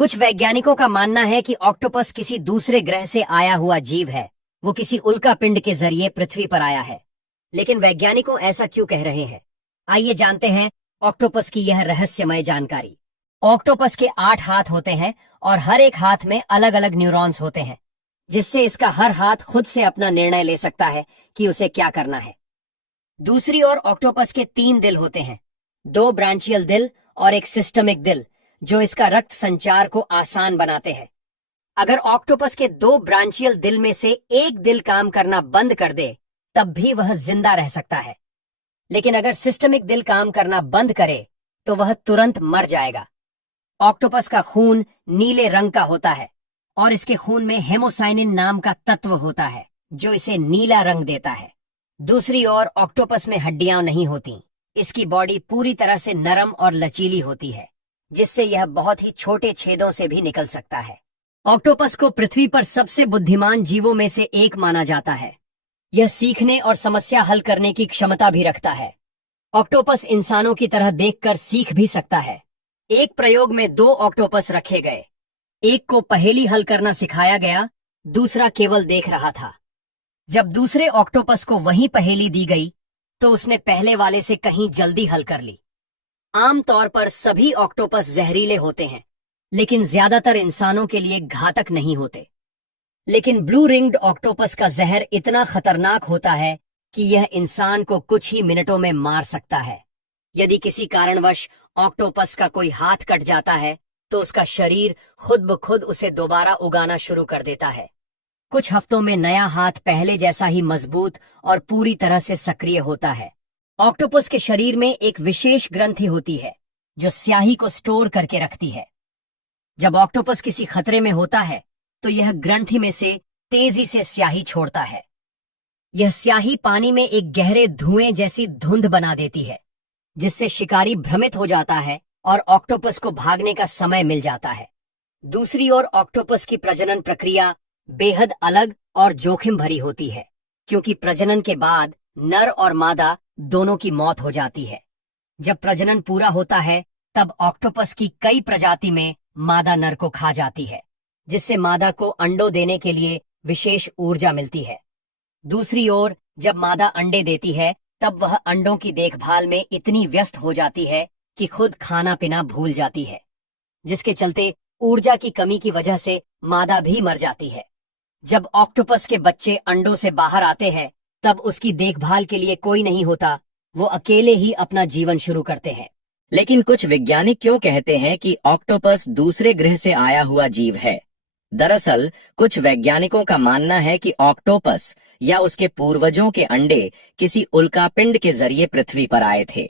कुछ वैज्ञानिकों का मानना है कि ऑक्टोपस किसी दूसरे ग्रह से आया हुआ जीव है। वो किसी उल्कापिंड के जरिए पृथ्वी पर आया है। लेकिन वैज्ञानिकों ऐसा क्यों कह रहे हैं? आइए जानते हैं ऑक्टोपस की यह रहस्यमय जानकारी। ऑक्टोपस के 8 हाथ होते हैं और हर एक हाथ में अलग अलग न्यूरॉन्स होते हैं, जिससे इसका हर हाथ खुद से अपना निर्णय ले सकता है कि उसे क्या करना है। दूसरी ओर ऑक्टोपस के 3 दिल होते हैं, 2 ब्रांचियल दिल और एक सिस्टमिक दिल, जो इसका रक्त संचार को आसान बनाते हैं। अगर ऑक्टोपस के 2 ब्रांचियल दिल में से एक दिल काम करना बंद कर दे, तब भी वह जिंदा रह सकता है। लेकिन अगर सिस्टमिक दिल काम करना बंद करे, तो वह तुरंत मर जाएगा। ऑक्टोपस का खून नीले रंग का होता है और इसके खून में हेमोसाइनिन नाम का तत्व होता है, जो इसे नीला रंग देता है। दूसरी ओर ऑक्टोपस में हड्डियां नहीं होती। इसकी बॉडी पूरी तरह से नरम और लचीली होती है, जिससे यह बहुत ही छोटे छेदों से भी निकल सकता है। ऑक्टोपस को पृथ्वी पर सबसे बुद्धिमान जीवों में से एक माना जाता है। यह सीखने और समस्या हल करने की क्षमता भी रखता है। ऑक्टोपस इंसानों की तरह देखकर सीख भी सकता है। एक प्रयोग में 2 ऑक्टोपस रखे गए। एक को पहेली हल करना सिखाया गया, दूसरा केवल देख रहा था। जब दूसरे ऑक्टोपस को वही पहेली दी गई, तो उसने पहले वाले से कहीं जल्दी हल कर ली। आमतौर पर सभी ऑक्टोपस जहरीले होते हैं, लेकिन ज्यादातर इंसानों के लिए घातक नहीं होते। लेकिन ब्लू रिंग्ड ऑक्टोपस का जहर इतना खतरनाक होता है कि यह इंसान को कुछ ही मिनटों में मार सकता है। यदि किसी कारणवश ऑक्टोपस का कोई हाथ कट जाता है, तो उसका शरीर खुद ब खुद उसे दोबारा उगाना शुरू कर देता है। कुछ हफ्तों में नया हाथ पहले जैसा ही मजबूत और पूरी तरह से सक्रिय होता है। ऑक्टोपस के शरीर में एक विशेष ग्रंथि होती है, जो स्याही को स्टोर करके रखती है। जब ऑक्टोपस किसी खतरे में होता है, तो यह ग्रंथि में से तेजी से स्याही छोड़ता है। यह स्याही पानी में एक गहरे धुएं जैसी धुंध बना देती है, जिससे शिकारी भ्रमित हो जाता है और ऑक्टोपस को भागने का समय मिल जाता है। दूसरी ओर ऑक्टोपस की प्रजनन प्रक्रिया बेहद अलग और जोखिम भरी होती है, क्योंकि प्रजनन के बाद नर और मादा दोनों की मौत हो जाती है। जब प्रजनन पूरा होता है, तब ऑक्टोपस की कई प्रजाति में मादा नर को खा जाती है, जिससे मादा को अंडों देने के लिए विशेष ऊर्जा मिलती है। दूसरी ओर जब मादा अंडे देती है, तब वह अंडों की देखभाल में इतनी व्यस्त हो जाती है कि खुद खाना पीना भूल जाती है, जिसके चलते ऊर्जा की कमी की वजह से मादा भी मर जाती है। जब ऑक्टोपस के बच्चे अंडों से बाहर आते हैं, तब उसकी देखभाल के लिए कोई नहीं होता। वो अकेले ही अपना जीवन शुरू करते हैं। लेकिन कुछ वैज्ञानिक क्यों कहते हैं कि ऑक्टोपस दूसरे ग्रह से आया हुआ जीव है? दरअसल कुछ वैज्ञानिकों का मानना है कि ऑक्टोपस या उसके पूर्वजों के अंडे किसी उल्कापिंड के जरिए पृथ्वी पर आए थे।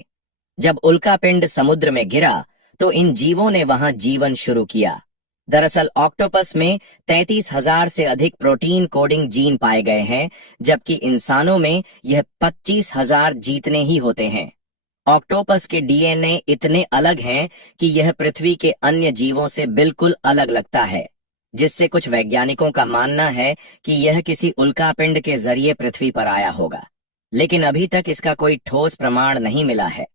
जब उल्कापिंड समुद्र में गिरा, तो इन जीवों ने वहां जीवन शुरू किया। दरअसल ऑक्टोपस में 33,000 से अधिक प्रोटीन कोडिंग जीन पाए गए हैं, जबकि इंसानों में यह 25,000 जीतने ही होते हैं। ऑक्टोपस के डीएनए इतने अलग हैं कि यह पृथ्वी के अन्य जीवों से बिल्कुल अलग लगता है, जिससे कुछ वैज्ञानिकों का मानना है कि यह किसी उल्कापिंड के जरिए पृथ्वी पर आया होगा। लेकिन अभी तक इसका कोई ठोस प्रमाण नहीं मिला है।